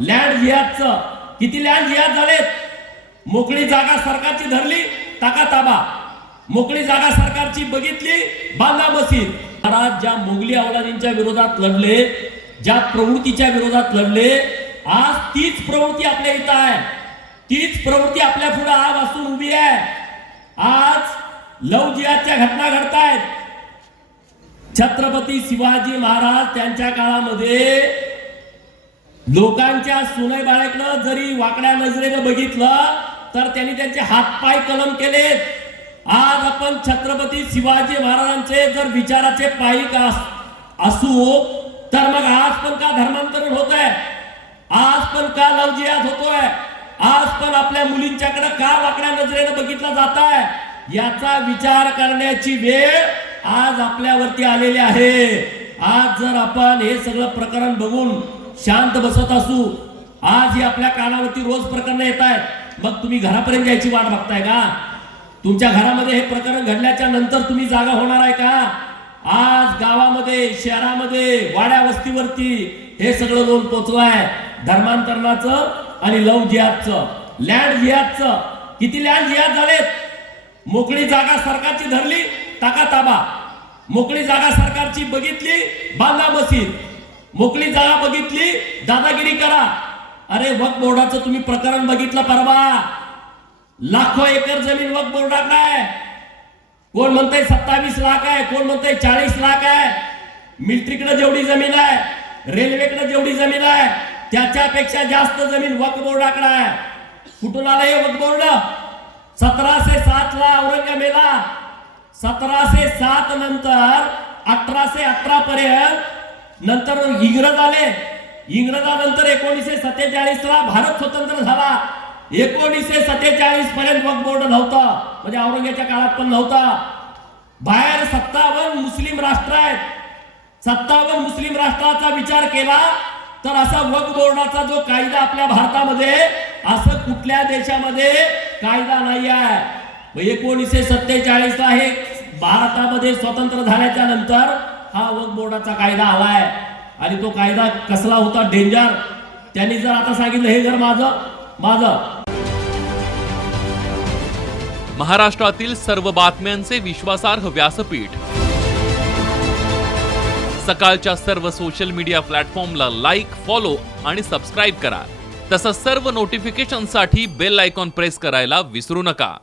Land जिहादचं किती land जिहाद झालेत? मोकळी जागा सरकारची धरली टाका ताबा. मोकळी जागा सरकारची बघितली बांधा बसीत महाराज ज्या मोगली अवलादींच्या विरोधात लढले ज्या प्रवृत्तीच्या विरोधात लढले आज तीच प्रवृत्ती आपल्या इथं आहे. तीच प्रवृत्ती आपल्या पुढे आज असून उभी आहे. आज लव जिहादच्या घटना घडतायत. छत्रपती शिवाजी महाराज त्यांच्या काळामध्ये लोकांच्या सुनय बाळेकडं जरी वाकड्या नजरेनं बघितलं तर त्यांनी त्यांचे हातपाय कलम केलेत. आज आपण छत्रपती शिवाजी महाराजांचे जर विचाराचे पायिक का असू तर मग आज पण का धर्मांतरण होत आहे आज पण का लवजियात होतोय? आज पण आपल्या मुलींच्याकडे का वाकड्या नजरेनं बघितलं जात आहे याचा विचार करण्याची वेळ आज आपल्यावरती आलेली आहे. आज जर आपण हे सगळं प्रकरण बघून शांत बसत असू. आज ही आपल्या कानावरती रोज प्रकरण येत आहेत. मग तुम्ही घरापर्यंत जायची वाट बघताय का? तुमच्या घरामध्ये हे प्रकरण घडल्याच्या नंतर तुम्ही जागा होणार आहे का? आज गावामध्ये शहरामध्ये वाड्या वस्तीवरती हे सगळं लोन पोचवाय. धर्मांतरणाचं आणि लव जिहादचं. लँड जिहादचं. किती लँड जिहाद झालेत? मोकळी जागा सरकारची धरली टाका ताबा. मोकळी जागा सरकारची बघितली बांधा मशीद. मोकळी जागा बघितली दादागिरी करा. अरे वक बोर्डाचं तुम्ही प्रकरण बघितलं परवा. लाखो एकर जमीन वक बोर्डात आहे. कोण म्हणतंय सत्तावीस लाख आहे कोण म्हणतंय चाळीस लाख आहे. मिलिटरीकडे जेवढी जमीन आहे रेल्वेकडे जेवढी जमीन आहे त्याच्यापेक्षा जास्त जमीन वक बोर्डाकडे आहे. कुठून आलं हे वक बोर्ड? सतराशे सात ला औरंगमेला. सतराशे सात नंतर अठराशे अठरा पर्यंत नंतर इंग्रज आले. इंग्रजानंतर एकोणीसशे सत्तेचाळीस ला भारत स्वतंत्र झाला. एकोणीसशे सत्तेचाळीस पर्यंत वक्फ बोर्ड नव्हता. म्हणजे औरंगाच्या काळात पण नव्हता. बाहेर सत्तावन्न मुस्लिम राष्ट्र आहेत. सत्तावन्न मुस्लिम राष्ट्राचा विचार केला तर असा वक्फ बोर्डाचा जो कायदा आपल्या भारतामध्ये असं कुठल्या देशामध्ये कायदा नाही आहे एकोणीसशे सत्तेचाळीस ला हे भारतामध्ये स्वतंत्र झाल्याच्यानंतर हा वक बोर्डाचा कायदा आलाय. आणि तो कायदा कसला होता? डेंजर. त्यांनी जर आता सांगितलं हे जर माझं माझं. महाराष्ट्रातील सर्व बातम्यांचे विश्वासार्ह व्यासपीठ. सकाळच्या सर्व सोशल मीडिया प्लॅटफॉर्मला लाईक फॉलो आणि सबस्क्राईब करा. तसंच सर्व नोटिफिकेशनसाठी बेल आयकॉन प्रेस करायला विसरू नका.